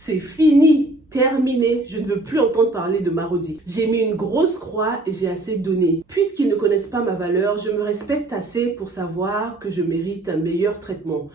C'est fini, terminé, je ne veux plus entendre parler de Marodi. J'ai mis une grosse croix et j'ai assez donné. Puisqu'ils ne connaissent pas ma valeur, je me respecte assez pour savoir que je mérite un meilleur traitement.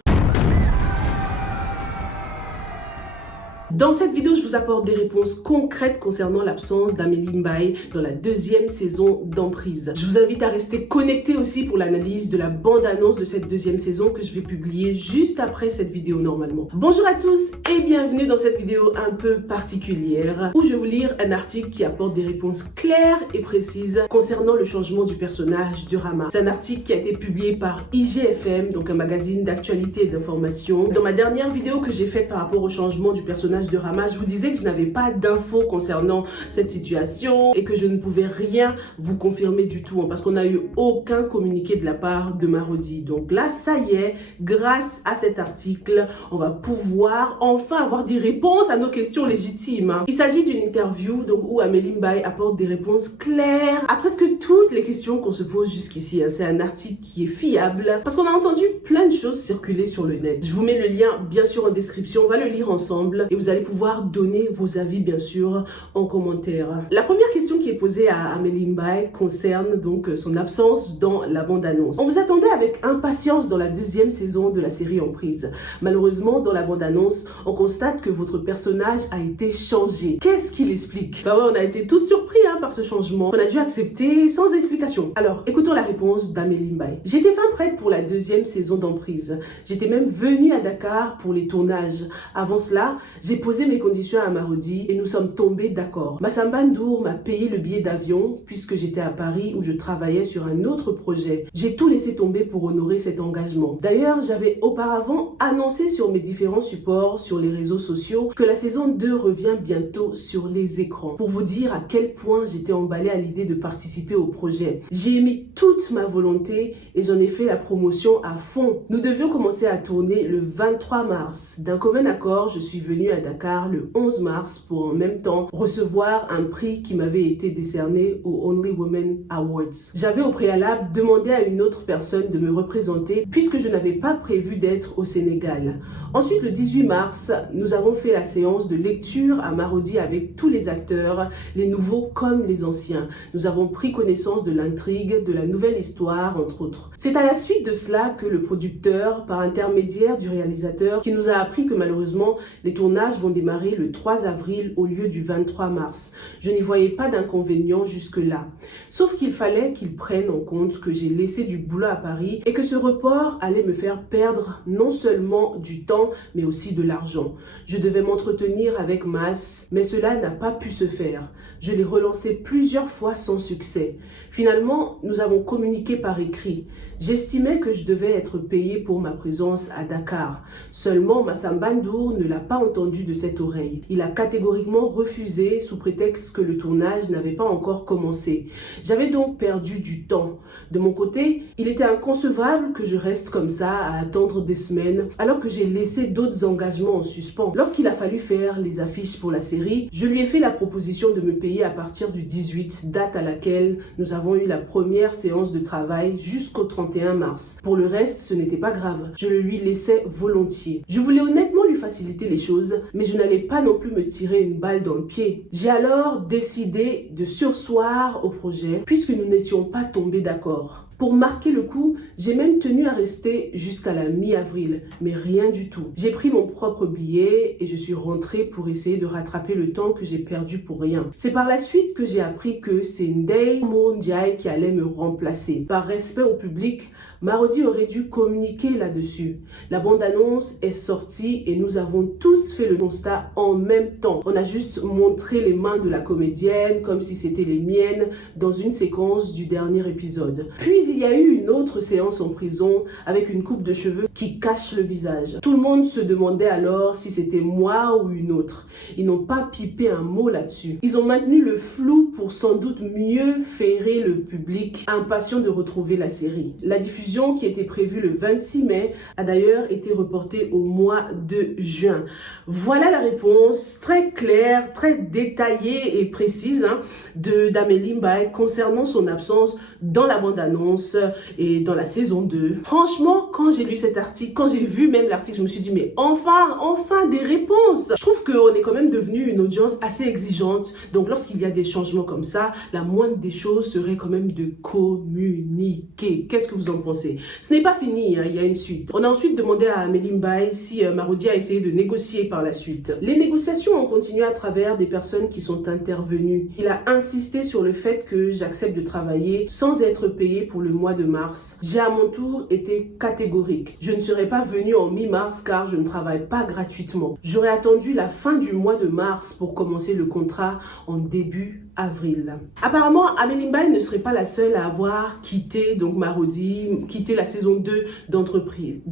Dans cette vidéo, je vous apporte des réponses concrètes concernant l'absence d'Amélie Mbaye dans la deuxième saison d'Emprise. Je vous invite à rester connecté aussi pour l'analyse de la bande-annonce de cette deuxième saison que je vais publier juste après cette vidéo normalement. Bonjour à tous et bienvenue dans cette vidéo un peu particulière où je vais vous lire un article qui apporte des réponses claires et précises concernant le changement du personnage de Rama. C'est un article qui a été publié par IGFM, donc un magazine d'actualité et d'information. Dans ma dernière vidéo que j'ai faite par rapport au changement du personnage de Rama, je vous disais que je n'avais pas d'infos concernant cette situation et que je ne pouvais rien vous confirmer du tout parce qu'on n'a eu aucun communiqué de la part de Marodi. Donc là, ça y est, grâce à cet article, on va pouvoir enfin avoir des réponses à nos questions légitimes. Il s'agit d'une interview donc, où Amélie Mbaye apporte des réponses claires à presque toutes les questions qu'on se pose jusqu'ici. C'est un article qui est fiable parce qu'on a entendu plein de choses circuler sur le net. Je vous mets le lien bien sûr en description, on va le lire ensemble et vous allez pouvoir donner vos avis bien sûr en commentaire. La première question qui est posée à Amélie Mbaye concerne donc son absence dans la bande-annonce. On vous attendait avec impatience dans la deuxième saison de la série Emprise. Malheureusement, dans la bande-annonce, on constate que votre personnage a été changé. Qu'est-ce qu'il explique? Bah ouais, on a été tous surpris par ce changement. On a dû accepter sans explication. Alors, écoutons la réponse d'Amélie Mbaye. J'étais fin prête pour la deuxième saison d'Emprise. J'étais même venue à Dakar pour les tournages. Avant cela, j'ai posé mes conditions à Marodi et nous sommes tombés d'accord. Massamba Ndour m'a payé le billet d'avion puisque j'étais à Paris où je travaillais sur un autre projet. J'ai tout laissé tomber pour honorer cet engagement. D'ailleurs, j'avais auparavant annoncé sur mes différents supports, sur les réseaux sociaux, que la saison 2 revient bientôt sur les écrans. Pour vous dire à quel point j'étais emballée à l'idée de participer au projet. J'ai mis toute ma volonté et j'en ai fait la promotion à fond. Nous devions commencer à tourner le 23 mars. D'un commun accord, je suis venue à Dakar le 11 mars pour en même temps recevoir un prix qui m'avait été décerné au Only Women Awards. J'avais au préalable demandé à une autre personne de me représenter puisque je n'avais pas prévu d'être au Sénégal. Ensuite, le 18 mars, nous avons fait la séance de lecture à Marodi avec tous les acteurs, les nouveaux comme les anciens. Nous avons pris connaissance de l'intrigue, de la nouvelle histoire, entre autres. C'est à la suite de cela que le producteur, par intermédiaire du réalisateur, qui nous a appris que malheureusement, les tournages vont démarrer le 3 avril au lieu du 23 mars. Je n'y voyais pas d'inconvénient jusque-là. Sauf qu'il fallait qu'ils prennent en compte que j'ai laissé du boulot à Paris et que ce report allait me faire perdre non seulement du temps, mais aussi de l'argent. Je devais m'entretenir avec Mas, mais cela n'a pas pu se faire. Je l'ai relancé plusieurs fois sans succès. Finalement, nous avons communiqué par écrit. J'estimais que je devais être payé pour ma présence à Dakar. Seulement, Massamba Ndour ne l'a pas entendu de cette oreille. Il a catégoriquement refusé sous prétexte que le tournage n'avait pas encore commencé. J'avais donc perdu du temps. De mon côté, il était inconcevable que je reste comme ça à attendre des semaines alors que j'ai laissé d'autres engagements en suspens. Lorsqu'il a fallu faire les affiches pour la série, je lui ai fait la proposition de me payer à partir du 18, date à laquelle nous avons eu la première séance de travail jusqu'au 31 mars. Pour le reste, ce n'était pas grave. Je le lui laissais volontiers. Je voulais honnêtement lui faciliter les choses, mais je n'allais pas non plus me tirer une balle dans le pied. J'ai alors décidé de surseoir au projet puisque nous n'étions pas tombés d'accord. Pour marquer le coup, j'ai même tenu à rester jusqu'à la mi-avril, mais rien du tout. J'ai pris mon propre billet et je suis rentrée pour essayer de rattraper le temps que j'ai perdu pour rien. C'est par la suite que j'ai appris que c'est Ndeye Ndiaye qui allait me remplacer. Par respect au public, Marodi aurait dû communiquer là-dessus. La bande-annonce est sortie et nous avons tous fait le constat en même temps. On a juste montré les mains de la comédienne comme si c'était les miennes dans une séquence du dernier épisode. Puis il y a eu une autre séance en prison avec une coupe de cheveux qui cache le visage. Tout le monde se demandait alors si c'était moi ou une autre. Ils n'ont pas pipé un mot là-dessus. Ils ont maintenu le flou pour sans doute mieux ferrer le public impatient de retrouver la série. La diffusion diffusion qui était prévue le 26 mai a d'ailleurs été reportée au mois de juin. Voilà la réponse très claire, très détaillée et précise d'Amélie Mbaye concernant son absence dans la bande-annonce et dans la saison 2. Franchement, quand j'ai lu cet article, quand j'ai vu même l'article, je me suis dit mais enfin des réponses. Je trouve qu'on est quand même devenu une audience assez exigeante. Donc lorsqu'il y a des changements comme ça, la moindre des choses serait quand même de communiquer. Qu'est-ce que vous en pensez? Ce n'est pas fini, il y a une suite. On a ensuite demandé à Amélie Mbaye si Marodi a essayé de négocier par la suite. Les négociations ont continué à travers des personnes qui sont intervenues. Il a insisté sur le fait que j'accepte de travailler sans être payé pour le mois de mars. J'ai à mon tour été catégorique. Je ne serai pas venue en mi-mars car je ne travaille pas gratuitement. J'aurais attendu la fin du mois de mars pour commencer le contrat en début avril. Apparemment, Amélie Mbaye ne serait pas la seule à avoir quitté donc Marodi, quitté la saison 2 d'Emprise.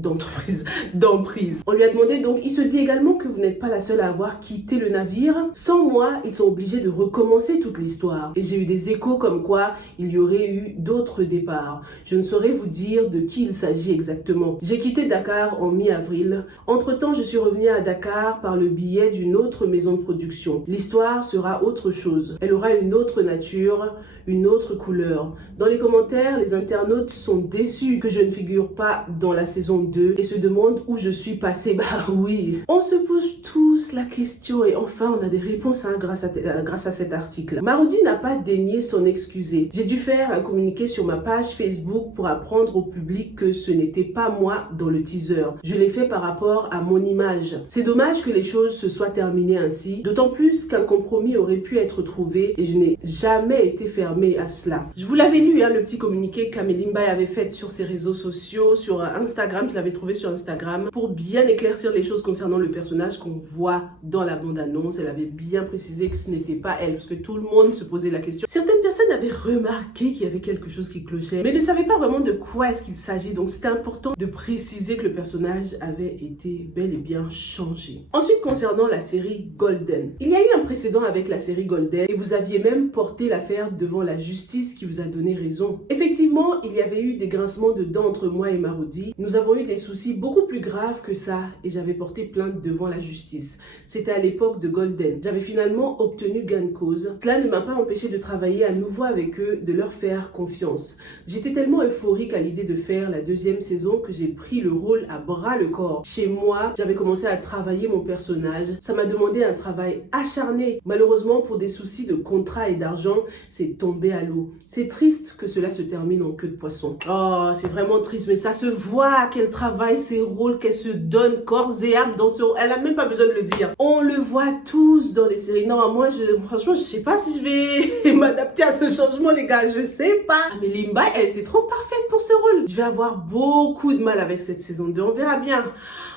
On lui a demandé donc, il se dit également que vous n'êtes pas la seule à avoir quitté le navire. Sans moi, ils sont obligés de recommencer toute l'histoire. Et j'ai eu des échos comme quoi il y aurait eu d'autres départs. Je ne saurais vous dire de qui il s'agit exactement. J'ai quitté Dakar en mi-avril. Entre-temps, je suis revenue à Dakar par le biais d'une autre maison de production. L'histoire sera autre chose. Elle aura une autre nature, une autre couleur. Dans les commentaires, les internautes sont déçus que je ne figure pas dans la saison 2 et se demandent où je suis passée. Bah oui, on se pose tous la question et enfin on a des réponses grâce à cet article. Marodi n'a pas daigné s'en excuser. J'ai dû faire un communiqué sur ma page Facebook pour apprendre au public que ce n'était pas moi dans le teaser. Je l'ai fait par rapport à mon image. C'est dommage que les choses se soient terminées ainsi, d'autant plus qu'un compromis aurait pu être trouvé et je n'ai jamais été fermée à cela. Je vous l'avais lu, le petit communiqué qu'Amélie Mbaye avait fait sur ses réseaux sociaux, sur Instagram, je l'avais trouvé sur Instagram, pour bien éclaircir les choses concernant le personnage qu'on voit dans la bande-annonce. Elle avait bien précisé que ce n'était pas elle, parce que tout le monde se posait la question. Certaines personnes avaient remarqué qu'il y avait quelque chose qui clochait, mais ne savaient pas vraiment de quoi est-ce qu'il s'agit, donc c'était important de préciser que le personnage avait été bel et bien changé. Ensuite, concernant la série Golden, il y a eu un précédent avec la série Golden, et vous aviez même porté l'affaire devant la justice qui vous a donné raison. Effectivement, il y avait eu des grincements de dents entre moi et Marodi. Nous avons eu des soucis beaucoup plus graves que ça et j'avais porté plainte devant la justice. C'était à l'époque de Golden. J'avais finalement obtenu gain de cause. Cela ne m'a pas empêché de travailler à nouveau avec eux, de leur faire confiance. J'étais tellement euphorique à l'idée de faire la deuxième saison que j'ai pris le rôle à bras le corps. Chez moi, j'avais commencé à travailler mon personnage. Ça m'a demandé un travail acharné. Malheureusement, pour des soucis de contrat et d'argent, c'est tombé à l'eau. C'est triste que cela se termine en queue de poisson. Oh, c'est vraiment triste, mais ça se voit qu'elle travaille ses rôles, qu'elle se donne corps et âme dans ce rôle. Elle a même pas besoin de le dire. On le voit tous dans les séries. Non, moi, franchement, je sais pas si je vais m'adapter à ce changement, les gars. Je sais pas. Amélie Mbaye, elle était trop parfaite pour ce rôle. Je vais avoir beaucoup de mal avec cette saison 2. On verra bien.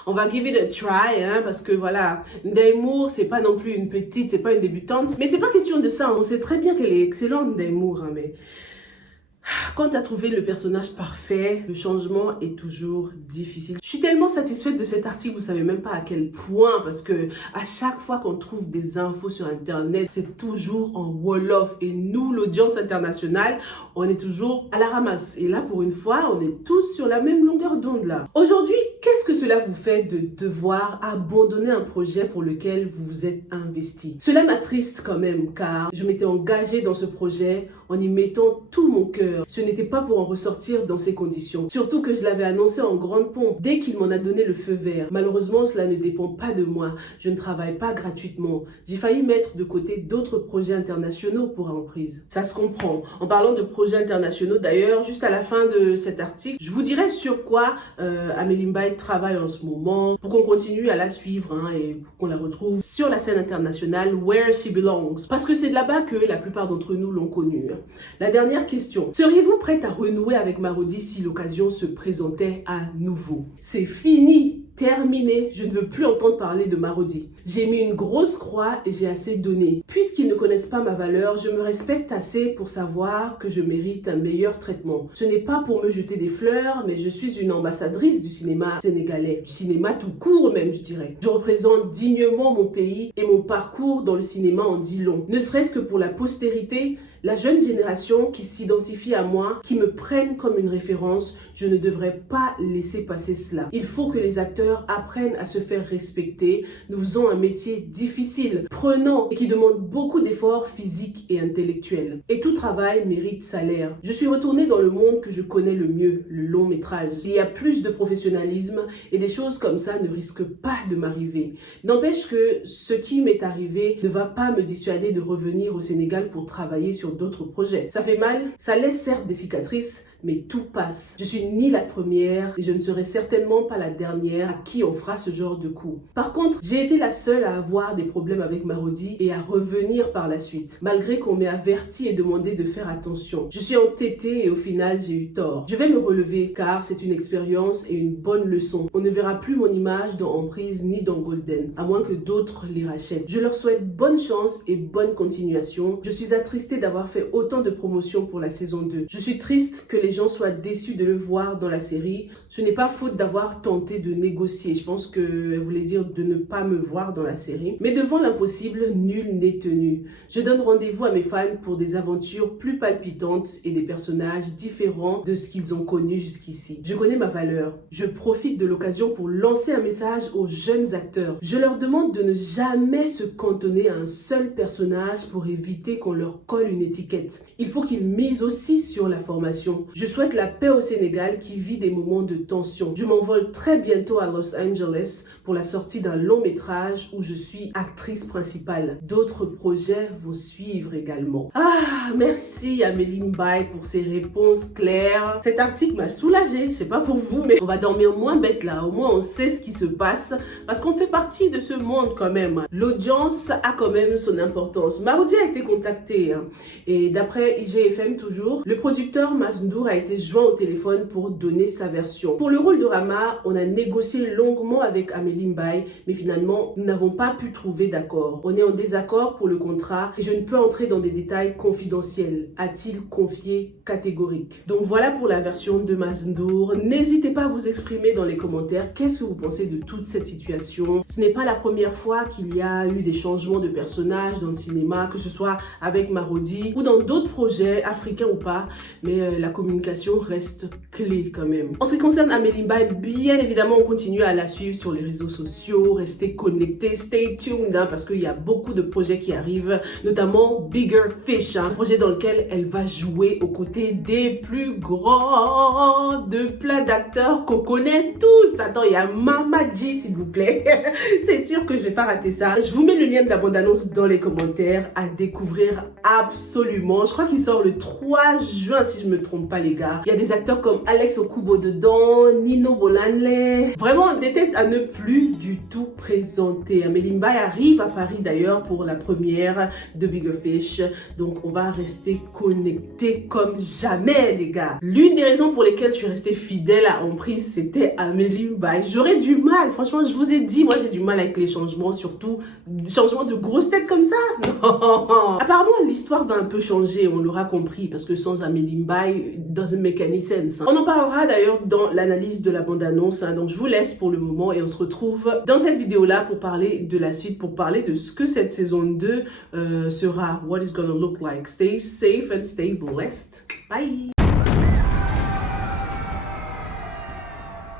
On va give it a try, parce que voilà, Ndeye-Moore, c'est pas non plus une petite, c'est pas une débutante. Mais c'est pas question de ça, on sait très bien qu'elle est excellente, Ndeye-Moore, mais quand tu as trouvé le personnage parfait, le changement est toujours difficile. Je suis tellement satisfaite de cet article, vous savez même pas à quel point, parce que à chaque fois qu'on trouve des infos sur internet, c'est toujours en Wolof. Et nous, l'audience internationale, on est toujours à la ramasse. Et là, pour une fois, on est tous sur la même longueur d'onde là. Aujourd'hui, qu'est-ce que cela vous fait de devoir abandonner un projet pour lequel vous vous êtes investi? Cela m'attriste quand même, car je m'étais engagée dans ce projet en y mettant tout mon cœur. Ce n'était pas pour en ressortir dans ces conditions. Surtout que je l'avais annoncé en grande pompe dès qu'il m'en a donné le feu vert. Malheureusement, cela ne dépend pas de moi. Je ne travaille pas gratuitement. J'ai failli mettre de côté d'autres projets internationaux pour Emprise. Ça se comprend. En parlant de projets internationaux, d'ailleurs, juste à la fin de cet article, je vous dirai sur quoi Amélie Mbaye travaille en ce moment pour qu'on continue à la suivre et pour qu'on la retrouve sur la scène internationale Where She Belongs. Parce que c'est de là-bas que la plupart d'entre nous l'ont connue. La dernière question. Seriez-vous prête à renouer avec Marodi si l'occasion se présentait à nouveau? C'est fini! Terminé, je ne veux plus entendre parler de Marodi. J'ai mis une grosse croix et j'ai assez donné. Puisqu'ils ne connaissent pas ma valeur, je me respecte assez pour savoir que je mérite un meilleur traitement. Ce n'est pas pour me jeter des fleurs, mais je suis une ambassadrice du cinéma sénégalais. Du cinéma tout court même, je dirais. Je représente dignement mon pays et mon parcours dans le cinéma en dit long. Ne serait-ce que pour la postérité, La jeune génération qui s'identifie à moi, qui me prenne comme une référence, je ne devrais pas laisser passer cela. Il faut que les acteurs apprennent à se faire respecter. Nous faisons un métier difficile, prenant et qui demande beaucoup d'efforts physiques et intellectuels. Et tout travail mérite salaire. Je suis retournée dans le monde que je connais le mieux, le long métrage. Il y a plus de professionnalisme et des choses comme ça ne risquent pas de m'arriver. N'empêche que ce qui m'est arrivé ne va pas me dissuader de revenir au Sénégal pour travailler sur d'autres projets. Ça fait mal, ça laisse certes des cicatrices, mais tout passe. Je suis ni la première et je ne serai certainement pas la dernière à qui on fera ce genre de coup. Par contre, j'ai été la seule à avoir des problèmes avec Marodi et à revenir par la suite, malgré qu'on m'ait averti et demandé de faire attention. Je suis entêtée et au final, j'ai eu tort. Je vais me relever car c'est une expérience et une bonne leçon. On ne verra plus mon image dans Emprise ni dans Golden, à moins que d'autres les rachètent. Je leur souhaite bonne chance et bonne continuation. Je suis attristée d'avoir fait autant de promotions pour la saison 2. Je suis triste que les gens soient déçus de le voir dans la série. Ce n'est pas faute d'avoir tenté de négocier. Je pense qu'elle voulait dire de ne pas me voir dans la série. Mais devant l'impossible, nul n'est tenu. Je donne rendez-vous à mes fans pour des aventures plus palpitantes et des personnages différents de ce qu'ils ont connu jusqu'ici. Je connais ma valeur. Je profite de l'occasion pour lancer un message aux jeunes acteurs. Je leur demande de ne jamais se cantonner à un seul personnage pour éviter qu'on leur colle une étiquette. Il faut qu'ils misent aussi sur la formation. Je souhaite la paix au Sénégal qui vit des moments de tension. Je m'envole très bientôt à Los Angeles pour la sortie d'un long métrage où je suis actrice principale. D'autres projets vont suivre également. Ah, merci Amélie Mbaye pour ces réponses claires. Cet article m'a soulagée. Je sais pas pour vous, mais on va dormir moins bête là. Au moins, on sait ce qui se passe parce qu'on fait partie de ce monde quand même. L'audience a quand même son importance. Marodi a été contacté et d'après IGFM toujours, le producteur Mazundour a été joint au téléphone pour donner sa version. Pour le rôle de Rama, on a négocié longuement avec Amélie Mbaye, mais finalement, nous n'avons pas pu trouver d'accord. On est en désaccord pour le contrat et je ne peux entrer dans des détails confidentiels, a-t-il confié catégorique. Donc voilà pour la version de Mazundour. N'hésitez pas à vous exprimer dans les commentaires. Qu'est-ce que vous pensez de toute cette situation? Ce n'est pas la première fois qu'il y a eu des changements de personnages dans le cinéma, que ce soit avec Marodi ou dans d'autres projets, africains ou pas, mais la communication reste clé quand même. En ce qui concerne Amélie Mbaye, bien évidemment, on continue à la suivre sur les réseaux sociaux. Restez connectés, stay tuned, parce qu'il y a beaucoup de projets qui arrivent, notamment Bigger Fish, un projet dans lequel elle va jouer aux côtés des plus grands, de plein d'acteurs qu'on connaît tous. Attends, il y a Mama G, s'il vous plaît. C'est sûr que je vais pas rater ça. Je vous mets le lien de la bande-annonce dans les commentaires à découvrir absolument. Je crois qu'il sort le 3 juin, si je me trompe pas les gars. Il y a des acteurs comme Alex Okubo dedans, Nino Bolanle. Vraiment des têtes à ne plus du tout présenter. Amélie Mbaye arrive à Paris d'ailleurs pour la première de Bigger Fish. Donc on va rester connectés comme jamais les gars. L'une des raisons pour lesquelles je suis restée fidèle à Emprise, c'était Amélie Mbaye. J'aurais du mal, franchement je vous ai dit, moi j'ai du mal avec les changements, surtout des changements de grosses têtes comme ça. Non. Apparemment l'histoire va un peu changer, on l'aura compris, parce que sans Amélie Mbaye, doesn't make any sense. On en parlera d'ailleurs dans l'analyse de la bande-annonce, donc je vous laisse pour le moment et on se retrouve dans cette vidéo-là pour parler de la suite, pour parler de ce que cette saison 2 sera. What is gonna look like. Stay safe and stay blessed. Bye!